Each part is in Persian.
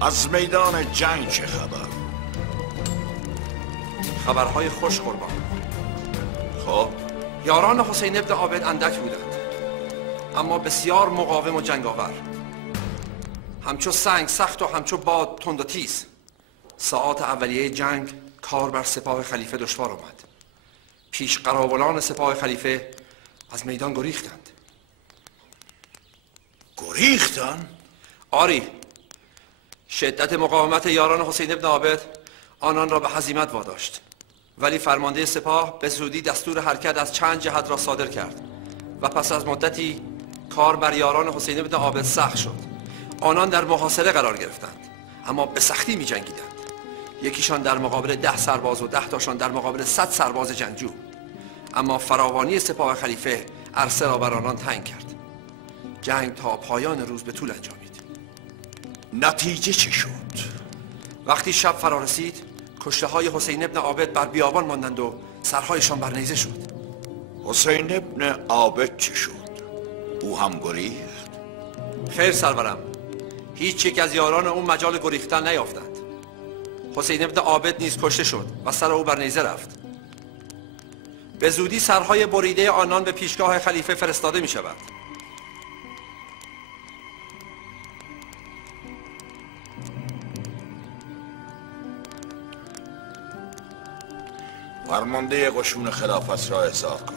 از میدان جنگ چه خبر؟ خبرهای خوش قربان. خب یاران حسین ابن عابد اندک بودند، اما بسیار مقاوم و جنگاور. همچو سنگ سخت و همچو باد تند و تیز. ساعات اولیه جنگ کار بر سپاه خلیفه دشوار آمد. پیش قراولان سپاه خلیفه از میدان گریختند. گریختن؟ آری، شدت مقاومت یاران حسین ابن عابد آنان را به هزیمت واداشت، ولی فرمانده سپاه به زودی دستور حرکت از چند جهت را صادر کرد و پس از مدتی کار بر یاران حسین ابن عابد سخت شد. آنان در محاصره قرار گرفتند، اما به سختی می جنگیدند. یکیشان در مقابل 10 سرباز و 10 تاشان در مقابل 100 سرباز جنگجو. اما فراوانی سپاه خلیفه عرصه را بر آنان تنگ کرد. جنگ تا پایان روز به طول انجامید. نتیجه چه شد؟ وقتی شب فرا رسید، کشته های حسین ابن عابد بر بیابان ماندند و سرهایشان بر نیزه شد. حسین ابن عابد چه شد؟ او هم گریخت؟ خیر سرورم، هیچ یک از یاران او مجال گریختن نیافتند. حسین ابن عابد نیز کشته شد و سر او بر نیزه رفت. به زودی سرهای بریده آنان به پیشگاه خلیفه فرستاده می شود. فرمانده قشون خلافت را احضار کن.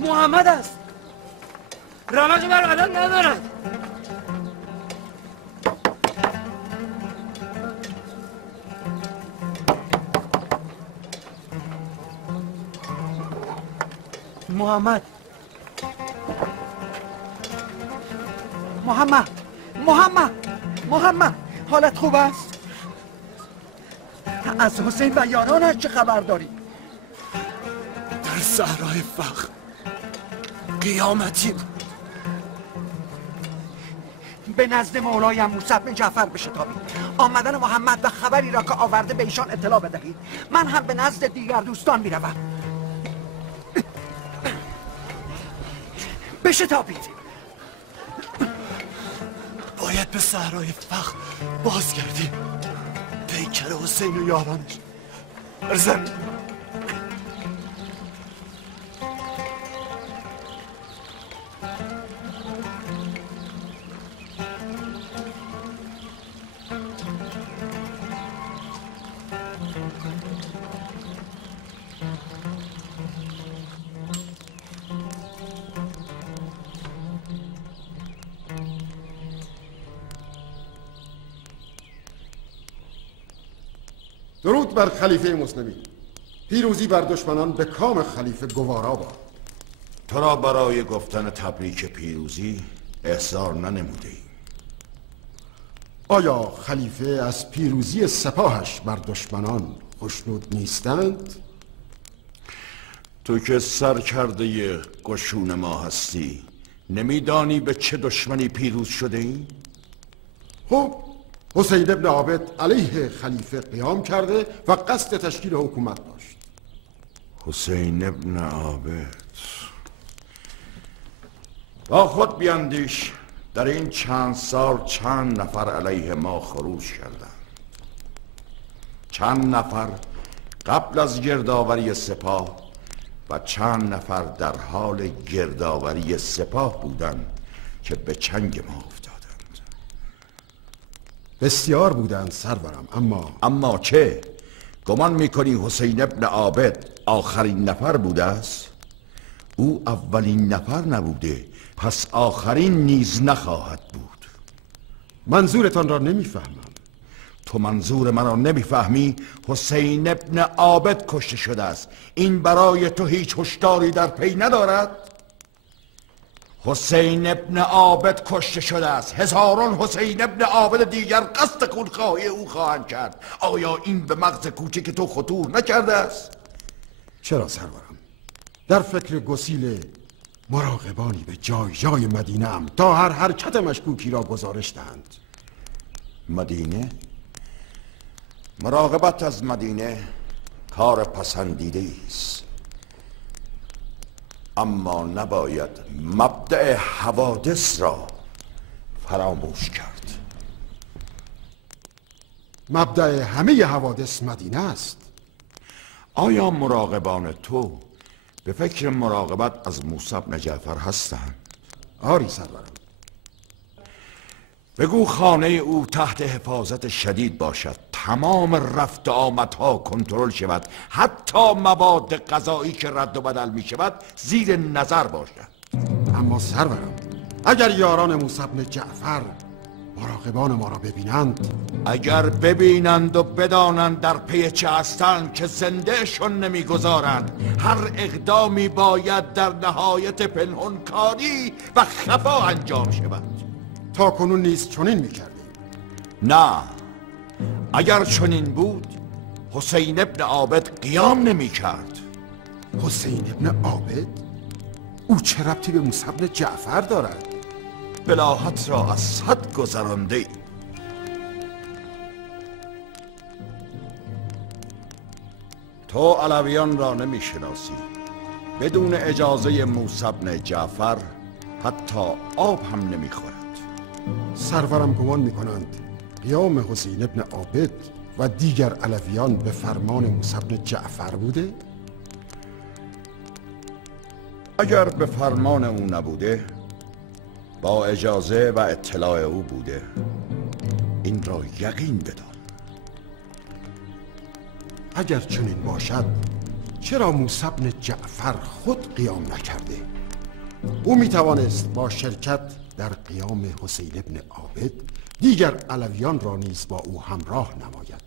محمد است. رمج بر الان ندارد. محمد حالت خوب است؟ از حسین و یارانش چه خبر داری؟ در صحرای فخر قیامتیم. به نزد مولای موسی بن جعفر بشتابید. آمدن محمد و خبری را که آورده به ایشان اطلاع بدهید. من هم به نزد دیگر دوستان میروم. بشتابید. باید به صحرای فخر بازگردیم. پیکر حسین و یارانش بر زمین. درود بر خلیفه مسلمین. پیروزی بر دشمنان به کام خلیفه گوارا باد. تو را برای گفتن تبریک پیروزی احضار ننموده ایم. آیا خلیفه از پیروزی سپاهش بر دشمنان خوشنود نیستند؟ تو که سرکرده قشون ما هستی نمیدانی به چه دشمنی پیروز شده ایم؟ خب حسین ابن عابد علیه خلیفه قیام کرده و قصد تشکیل حکومت داشت. حسین ابن عابد، با خود بیندیش در این چند سال چند نفر علیه ما خروج کردند. چند نفر قبل از گردآوری سپاه و چند نفر در حال گردآوری سپاه بودند که به چنگ ما افتادند. بسیار بودند سرورم، اما چه؟ گمان میکنی حسین ابن عابد آخرین نفر بوده است؟ او اولین نفر نبوده، پس آخرین نیز نخواهد بود. منظورتان را نمیفهمم. تو منظور من را نمیفهمی؟ حسین ابن عابد کشته شده است. این برای تو هیچ هشداری در پی ندارد؟ حسین ابن عابد کشته شده است. هزاران حسین ابن عابد دیگر قصد خونخواهی او خواهند کرد. آیا این به مغز کوچک تو خطور نکرده است؟ چرا سرورم؟ در فکر گسیل مراقبانی به جای جای مدینه ام تا هر حرکت مشکوکی را گزارش دهند. مدینه؟ مراقبت از مدینه کار پسندیده است، اما نباید مبدأ حوادث را فراموش کرد. مبدأ همه حوادث مدینه است. آیا مراقبان تو به فکر مراقبت از موسی بن جعفر هستند؟ آری سرورم. بگو خانه او تحت حفاظت شدید باشد، تمام رفت آمدها کنترل شود، حتی مواد غذایی که رد و بدل می شود زیر نظر باشد. اما سرورم، اگر یاران موسی بن جعفر مراقبان ما را ببینند، اگر ببینند و بدانند در پی چه هستند که زندهشون نمیگذارند، هر اقدامی باید در نهایت پنهانکاری و خفا انجام شود. تا کنون نیز چنین میکردیم. نه، اگر چنین بود حسین ابن عابد قیام نمیکرد. حسین ابن عابد؟ او چه ربطی به موسی بن جعفر دارد؟ بلاحت را از حد گذرانده. تو علویان را نمیشناسی. بدون اجازه موسی بن جعفر حتی آب هم نمیخورد. سرورم گمان میکنند قیام حسین ابن عابد و دیگر علویان به فرمان موسی بن جعفر بوده؟ اگر به فرمان او نبوده، با اجازه و اطلاع او بوده. این را یقین بدان. اگر چنین باشد چرا موسی بن جعفر خود قیام نکرده؟ او میتوانست با شرکت در قیام حسین ابن عابد دیگر علویان را نیز با او همراه نماید.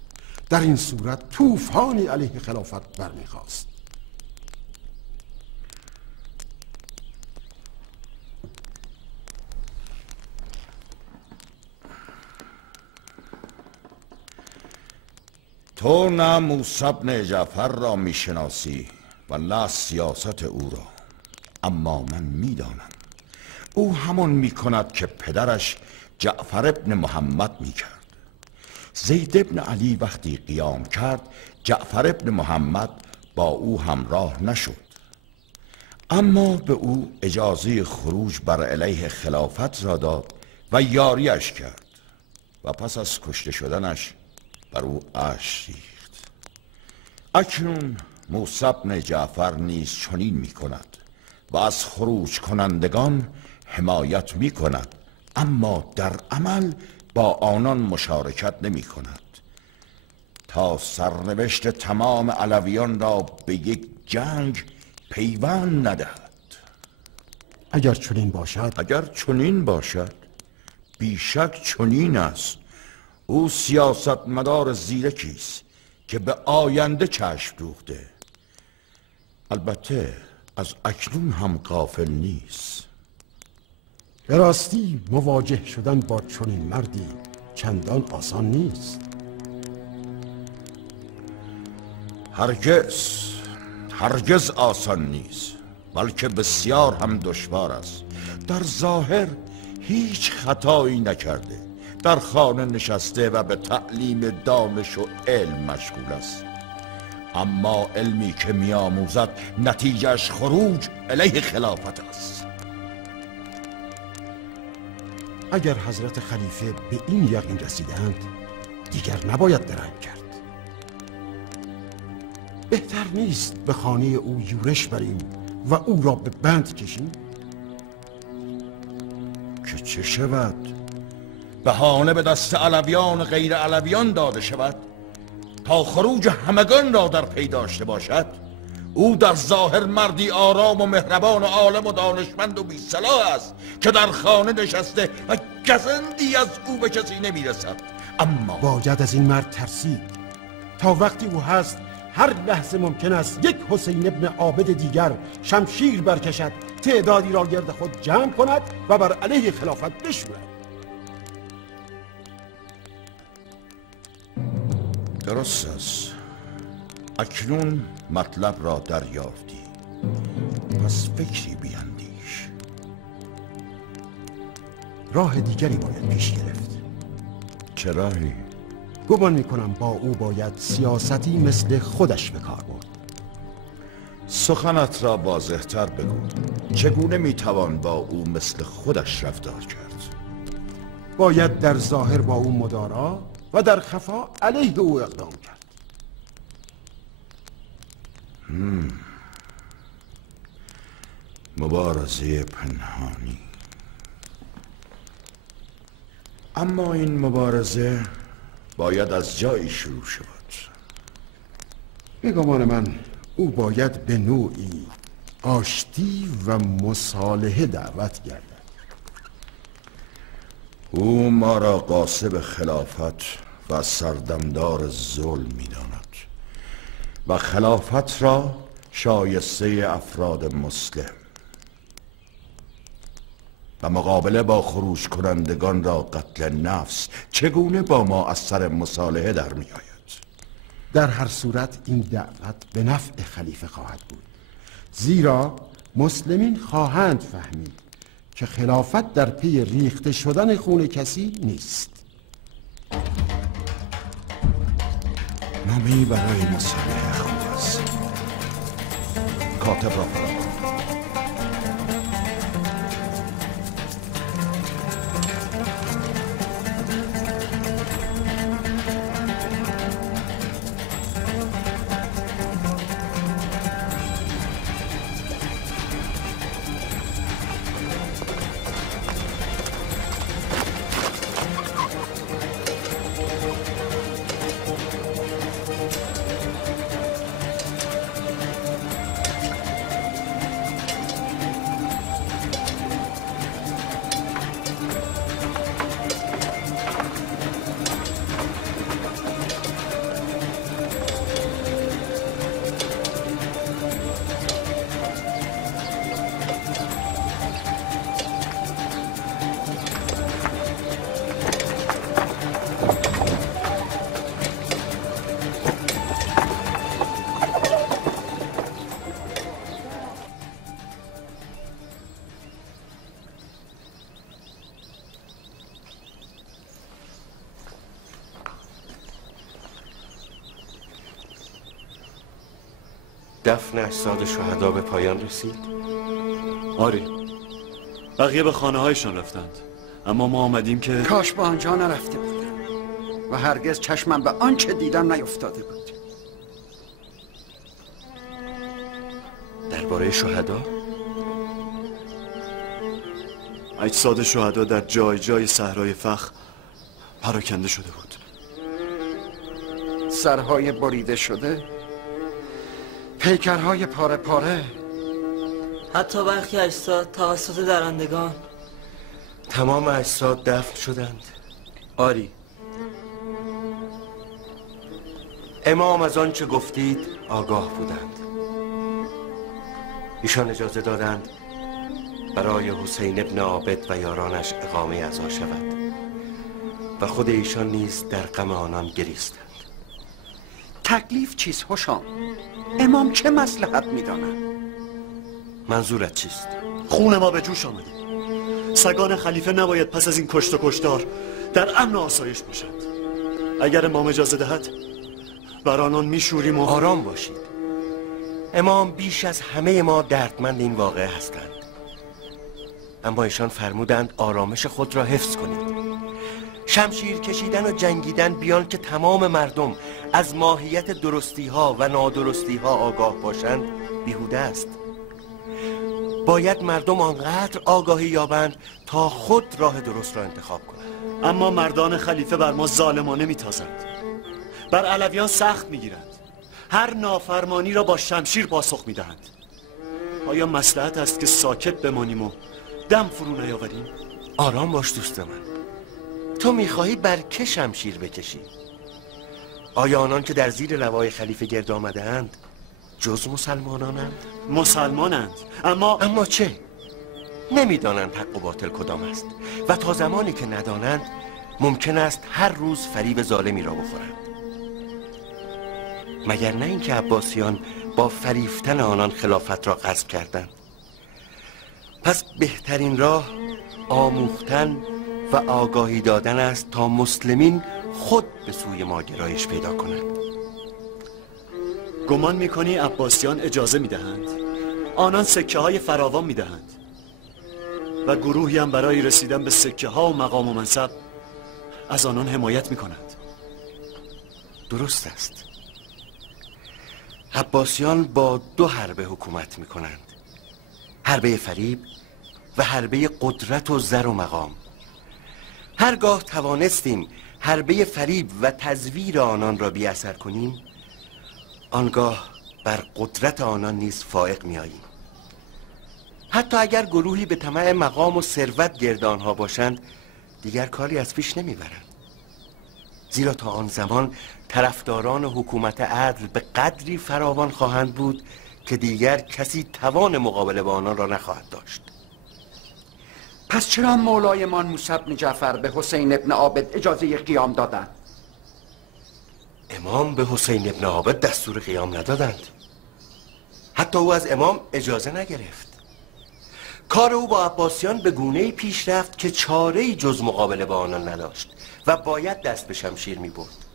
در این صورت طوفانی علیه خلافت برمیخاست. تو نه موسی بن جعفر را میشناسی و نه سیاست او را، اما من میدانم او همان میکند که پدرش جعفر ابن محمد میکرد. زید ابن علی وقتی قیام کرد، جعفر ابن محمد با او همراه نشد، اما به او اجازه خروج بر علیه خلافت را داد و یاریش کرد و پس از کشته شدنش بر او اشک ریخت. اکنون موسی بن جعفر نیز چنین می کند و از خروج کنندگان حمایت می کند، اما در عمل با آنان مشارکت نمی کند تا سرنوشت تمام علویان را به یک جنگ پیوند ندهد. اگر چنین باشد بیشک چنین است. او سیاستمدار زیرکی است که به آینده چشم دوخته. البته از اکنون هم غافل نیست. به راستی مواجه شدن با چنین مردی چندان آسان نیست. هرگز آسان نیست، بلکه بسیار هم دشوار است. در ظاهر هیچ خطایی نکرده، در خانه نشسته و به تعلیم دانش و علم مشغول است، اما علمی که می‌آموزد نتیجهش خروج علیه خلافت است. اگر حضرت خلیفه به این یقین رسیدند دیگر نباید درنگ کرد. بهتر نیست به خانه او یورش بریم و او را به بند کشیم؟ که چه شود؟ بهانه به دست علویان و غیر علویان داده شود تا خروج همگان را در پی داشته باشد. او در ظاهر مردی آرام و مهربان و عالم و دانشمند و بی‌صلاح است که در خانه نشسته و گزندی از او به کسی نمیرسد، اما باید از این مرد ترسید. تا وقتی او هست هر لحظه ممکن است یک حسین ابن عابد دیگر شمشیر برکشد، تعدادی را گرد خود جمع کند و بر علیه خلافت بشورد. درست است. اکنون مطلب را دریافتی، پس فکری بیندیش. راه دیگری باید پیش گرفت. چه راهی؟ گمان میکنم با او باید سیاستی مثل خودش به کار برد. سخنت را واضح‌تر بگو. چگونه میتوان با او مثل خودش رفتار کرد؟ باید در ظاهر با او مدارا و در خفا علیه او اقدام کرد. مبارزه پنهانی. اما این مبارزه باید از جایی شروع شود. به گمان من او باید به نوعی آشتی و مصالحه دعوت گردد. او ما را غاصب خلافت و سردمدار ظلم می‌داند و خلافت را شایسته افراد مسلم و مقابله با خروج کنندگان را قتل نفس چگونه با ما از سر مصالحه در می آید؟ در هر صورت این دعوت به نفع خلیفه خواهد بود، زیرا مسلمین خواهند فهمید که خلافت در پی ریخته شدن خون کسی نیست. نامی برای مصالحه خوب است. کاتب را فرا دفن اجساد شهدا به پایان رسید؟ آری، بقیه به خانه هایشان رفتند، اما ما آمدیم که کاش به آنجا نرفته بودم و هرگز چشمم به آنچه دیدم نیفتاده بود. درباره شهدا؟ اجساد شهدا در جای جای صحرای فخ پراکنده شده بود. سرهای بریده شده، پیکرهای پاره پاره، حتی برخی اجساد توسط درندگان. تمام اجساد دفن شدند؟ آری. امام از آنچه گفتید آگاه بودند. ایشان اجازه دادند برای حسین ابن عابد و یارانش اقامه عزا شود و خود ایشان نیز در غم آنان گریستند. تکلیف چیست هشام؟ امام چه مصلحت می‌داند؟ منظورت چیست؟ خون ما به جوش آمده. سگان خلیفه نباید پس از این کشت و کشتار در امن و آسایش باشند. اگر امام اجازه دهد بر آنان میشوریم و آرام باشید. امام بیش از همه ما دردمند این واقعه هستند، اما ایشان فرمودند آرامش خود را حفظ کنید. شمشیر کشیدن و جنگیدن بیان که تمام مردم از ماهیت درستی ها و نادرستی ها آگاه باشند بیهوده است. باید مردم آنقدر آگاهی یابند تا خود راه درست را انتخاب کنند. اما مردان خلیفه بر ما ظالمانه میتازند، بر علویان سخت میگیرند، هر نافرمانی را با شمشیر پاسخ میدهند. آیا مصلحت است که ساکت بمانیم و دم فرو نیاوریم؟ آرام باش دوست من. تو میخواهی بر که شمشیر بکشی؟ آیا آنان که در زیر لوای خلیفه گرد آمده اند جز مسلمانانند؟ مسلمانند، اما چه؟ نمیدانند حق و باطل کدام است و تا زمانی که ندانند ممکن است هر روز فریب ظالمی را بخورند. مگر نه اینکه عباسیان با فریفتن آنان خلافت را غصب کردند؟ پس بهترین راه آموختن و آگاهی دادن است تا مسلمین خود به سوی ما گرایش پیدا کنند. گمان میکنی عباسیان اجازه میدهند؟ آنان سکه های فراوان میدهند و گروهی هم برای رسیدن به سکه ها و مقام و منصب از آنان حمایت میکنند. درست است. عباسیان با دو حربه حکومت میکنند، حربه فریب و حربه قدرت و زر و مقام. هرگاه توانستیم حربه فریب و تزویر آنان را بی اثر کنیم، آنگاه بر قدرت آنان نیز فائق می آییم. حتی اگر گروهی به طمع مقام و ثروت گرد آنها باشند، دیگر کاری از پیش نمی برند. زیرا تا آن زمان طرفداران حکومت عدل به قدری فراوان خواهند بود که دیگر کسی توان مقابله با آنان را نخواهد داشت. پس چرا مولایمان موسی بن جعفر به حسین ابن عابد اجازه قیام دادند؟ امام به حسین ابن عابد دستور قیام ندادند. حتی او از امام اجازه نگرفت. کار او با عباسیان به گونه‌ای پیش رفت که چاره‌ای جز مقابله با آنان نداشت و باید دست به شمشیر می برد.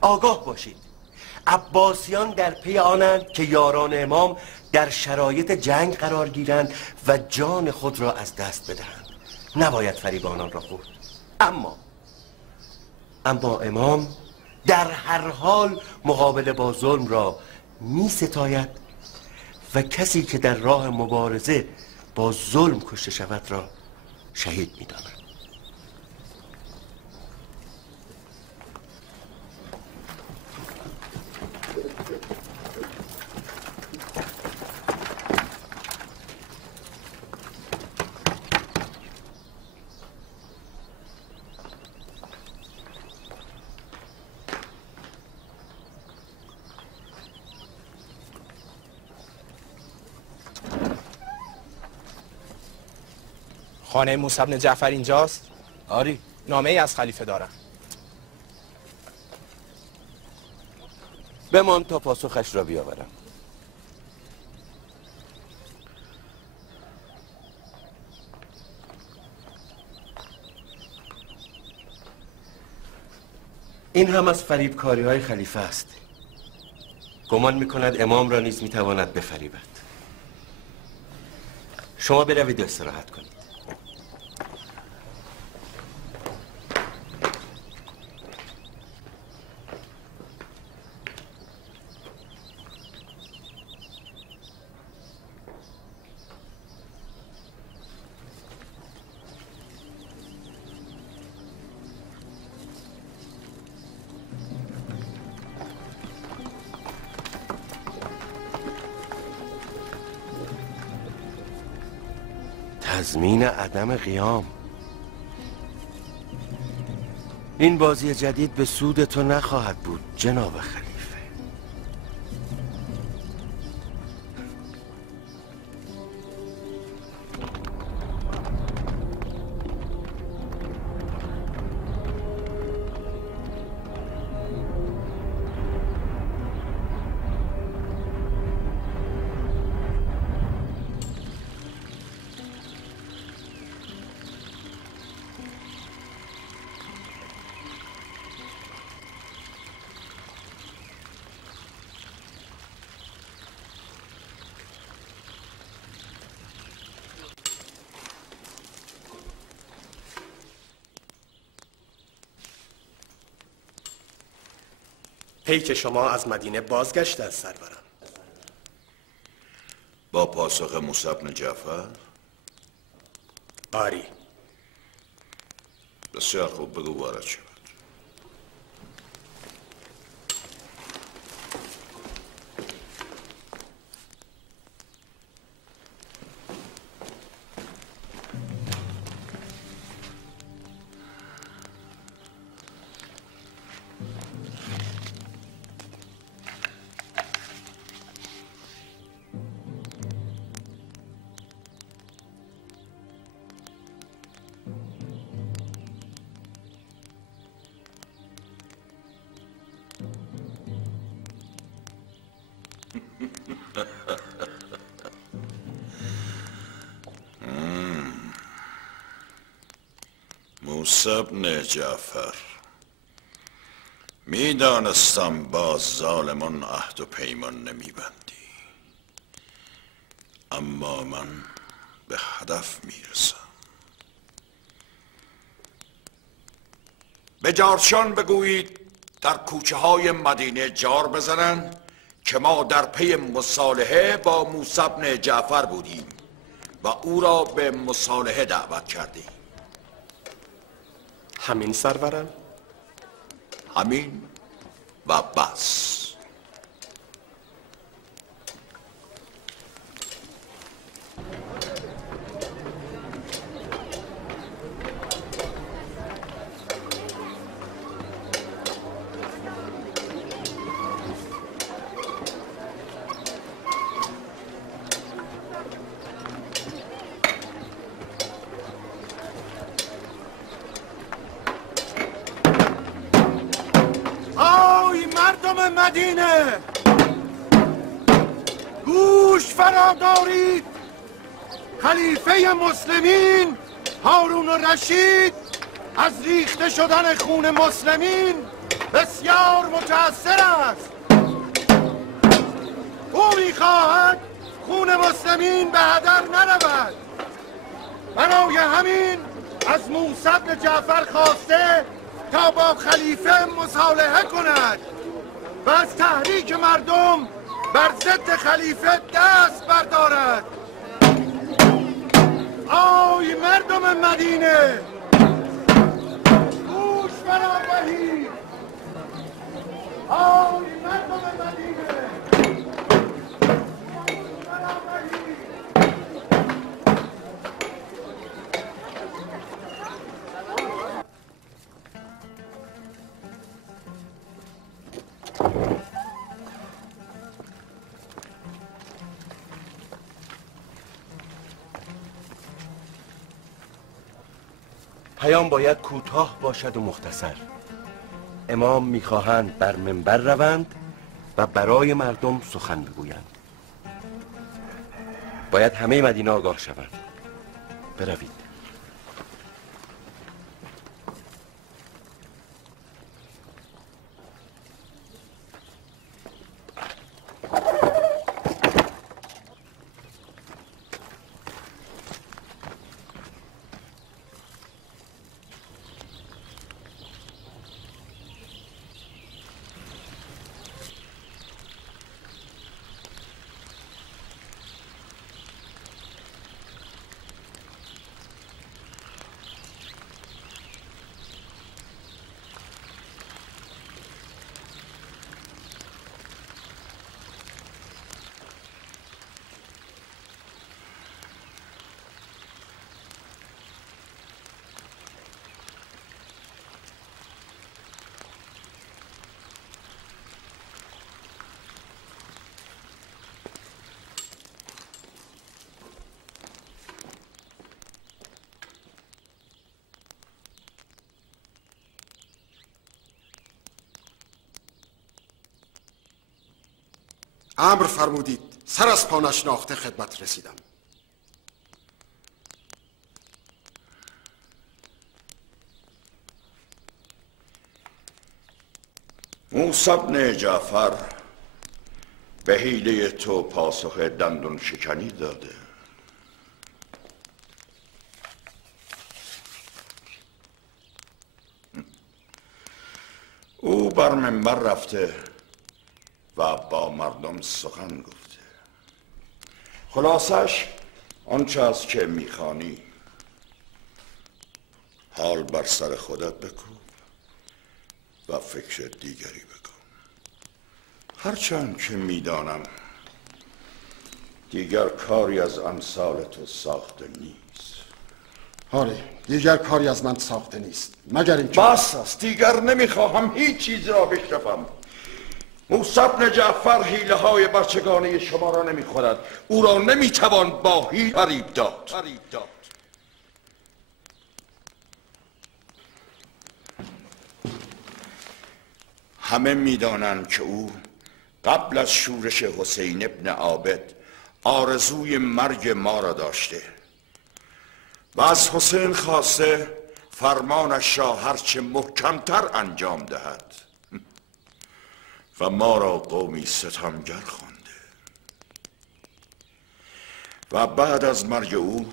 آگاه باشید، عباسیان در پی آنند که یاران امام در شرایط جنگ قرار گیرند و جان خود را از دست بدهند. نباید فریب آنان را خورد. اما امام در هر حال مقابله با ظلم را می ستاید و کسی که در راه مبارزه با ظلم کشته شود را شهید می داند. خانه موسی بن جعفر اینجاست؟ آری. نامه ای از خلیفه دارم. بمان تا پاسخش را بیاورم. این هم از فریبکاری های خلیفه است. گمان میکند امام را نیز میتواند بفریبد. شما بروید استراحت کنید. تضمین عدم قیام. این بازی جدید به سود تو نخواهد بود جناب خلیفه. پیک شما از مدینه بازگشت از سرورم. با پاسخ موسی بن جعفر؟ آری. بسیار خوب، بگو وارد شود. موسی بن جعفر، میدانستم با ظالمان عهد و پیمان نمیبندی، اما من به هدف میرسم. به جارشان بگویید در کوچه های مدینه جار بزنند که ما در پی مصالحه با موسی بن جعفر بودیم و او را به مصالحه دعوت کردیم. همین سرورم؟ همین و بس. مدینه گوش فرا دارید، خلیفه مسلمین هارون الرشید از ریخته شدن خون مسلمین بسیار متأثر است. او میخواهد خون مسلمین به هدر نرود. برای همین از موسی بن جعفر خواسته تا با خلیفه مصالحه کند و از تحریک مردم بر ضد خلیفه دست بردارد. آی مردم مدینه، گوش فرا دهید. آی مردم مدینه، گوش فرا دهید. پیام باید کوتاه باشد و مختصر. امام میخواهند بر منبر روند و برای مردم سخن بگویند. باید همه مدینه آگاه شوند. بروید. امر فرمودید. سر از پا نشناخته خدمت رسیدم. موسی بن جعفر به حیله تو پاسخ دندون شکنی داده. او بر منبر رفته و با مردم سخن گفته. خلاصش آنچه است که میخوانی. حال بر سر خودت بکوب و فکر دیگری بکن. هرچند که میدانم دیگر کاری از امثال تو ساخته نیست. آره، دیگر کاری از من ساخته نیست مگر اینکه بس است. دیگر نمیخواهم هیچ چیز را بشنوم. موسی بن جعفر حیله های بچگانه شما را نمیخورد. او را نمیتوان با حیله فریب داد. همه میدانند که او قبل از شورش حسین ابن عابد آرزوی مرگ ما را داشته و از حسین خواسته فرمانش را هرچه محکمتر انجام دهد و ما را قومی ستمگر خوانده و بعد از مرگ او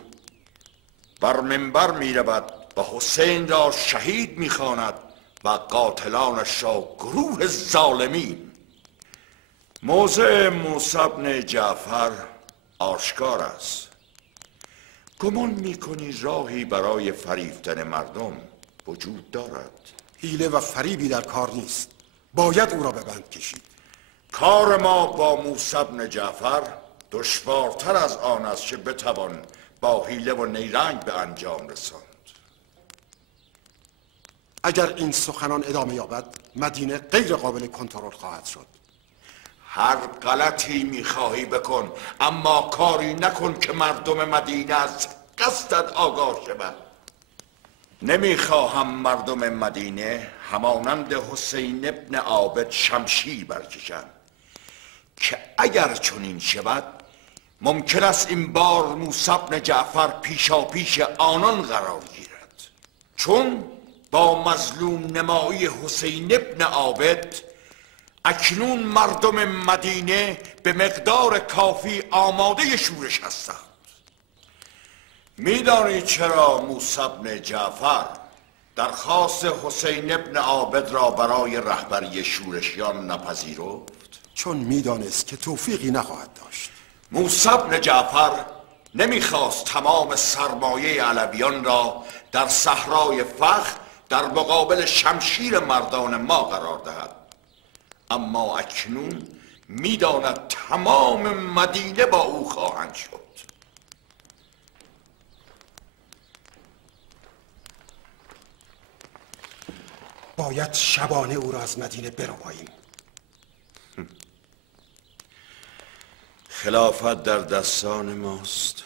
بر منبر می رود و حسین را شهید می خواند و قاتلانش را گروه ظالمین. موضع موسی بن جعفر آشکار است. گمان می کنی راهی برای فریفتن مردم وجود دارد. حیله و فریبی در کار نیست، باید او را به بند کشید. کار ما با موسی بن جعفر دشوارتر از آن است که بتوان با حیله و نیرنگ به انجام رساند. اگر این سخنان ادامه یابد مدینه غیر قابل کنترل خواهد شد. هر غلطی میخواهی بکن، اما کاری نکن که مردم مدینه از قصدت آگاه شود. نمیخواهم مردم مدینه همانند حسین ابن عابد شمشیر برکشند که اگر چنین شود ممکن است این بار موسی بن جعفر پیشاپیش آنان قرار گیرد، چون با مظلوم نمایی حسین ابن عابد اکنون مردم مدینه به مقدار کافی آماده شورش هستند. میدانی چرا موسی بن جعفر درخواست حسین ابن عابد را برای رهبری شورشیان نپذیرفت؟ چون میدانست که توفیقی نخواهد داشت. موسی بن جعفر نمیخواست تمام سرمایه علویان را در صحرای فخ در مقابل شمشیر مردان ما قرار دهد، اما اکنون میداند تمام مدینه با او خواهند شد. باید شبانه او را از مدینه برباییم. خلافت در دستان ماست.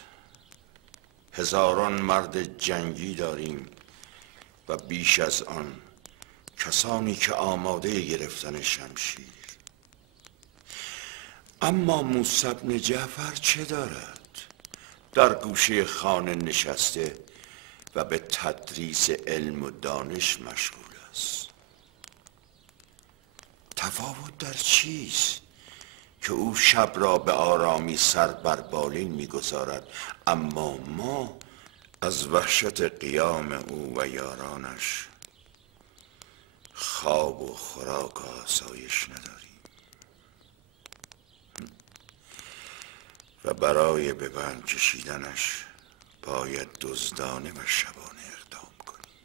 هزاران مرد جنگی داریم و بیش از آن کسانی که آماده گرفتن شمشیر. اما موسی بن جعفر چه دارد؟ در گوشه خانه نشسته و به تدریس علم و دانش مشغول است. تفاوت در چیست که او شب را به آرامی سر بر بالین می‌گذارد، اما ما از وحشت قیام او و یارانش خواب و خوراک و آسایش نداریم و برای به بند کشیدنش باید دزدانه و شبانه اقدام کنیم.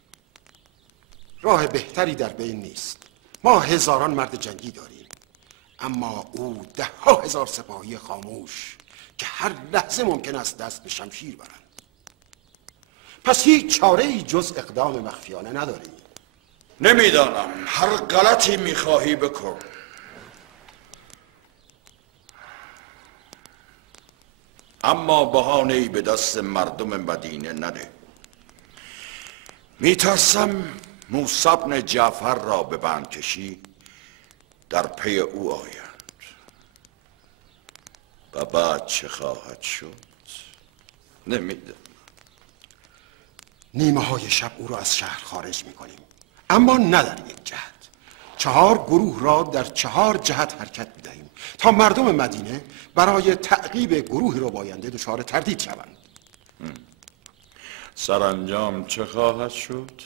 راه بهتری در بین نیست. ما هزاران مرد جنگی داریم، اما او 10,000 سپاهی خاموش که هر لحظه ممکن است دست به شمشیر برند. پس هیچ چاره‌ای جز اقدام مخفیانه نداریم. نمیدانم، هر غلطی میخواهی بکن، اما بهانه‌ای به دست مردم مدینه نده. میترسم موسی بن جعفر را به بند کشی در پی او آیند و بعد چه خواهد شد نمیدانم. نیمه های شب او را از شهر خارج میکنیم، اما نه در یک جهت. 4 گروه را در 4 جهت حرکت میدهیم تا مردم مدینه برای تعقیب گروه رباینده دچار تردید شوند. سرانجام چه خواهد شد؟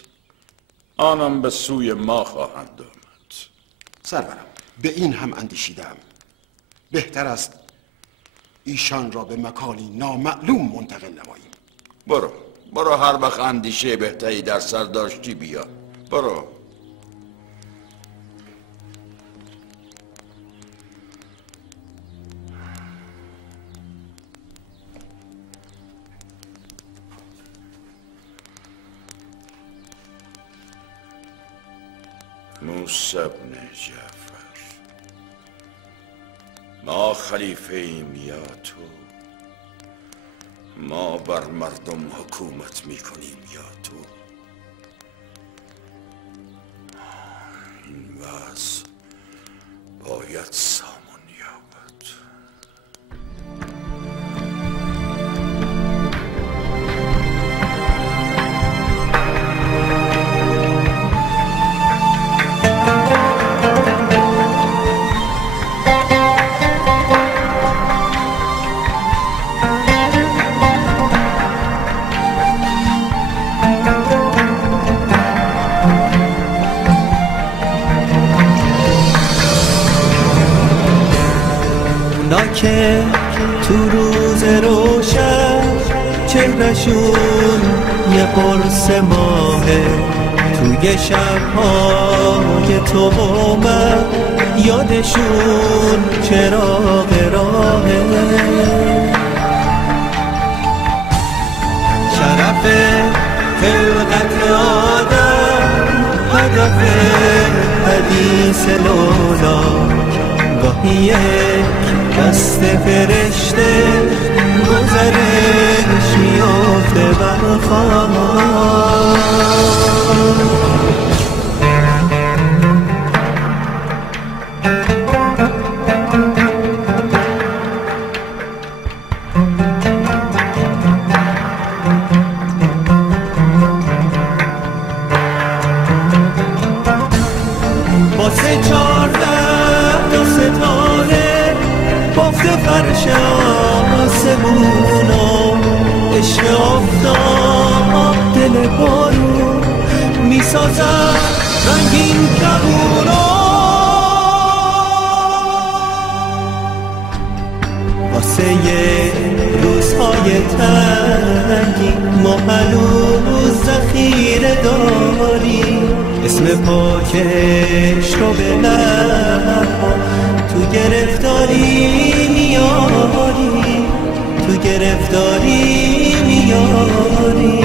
آنان به سوی ما خواهند آمد. سرورم، به این هم اندیشیدم. بهتر است ایشان را به مکانی نامعلوم منتقل نماییم. برو هر وقت اندیشه بهتری در سر داشتی بیا. برو. موسی بن جعفر، ما خلیفه ایم یا تو؟ ما بر مردم حکومت میکنیم یا تو؟ این وضع باید سامان یابد. که تو روز روشن چهرشون یه قرص ماهه، رنگ شب‌های تو و من یادشون چراغ راهه. شرف خلقت آدم هدف حدیث لولا، گاهی یک دست فرشته گذرش میافته بر خواهان. واسه 14 تا ستاره بافت فرش آسمونا، عشق آفتاب دل بارون میسازد رنگین کبونا. واسه یه روزهای تنگی ما هنوز ذخیره داریم، اسم پاکش رو به لب‌ها تو گرفتاری میاری، تو گرفتاری میاری.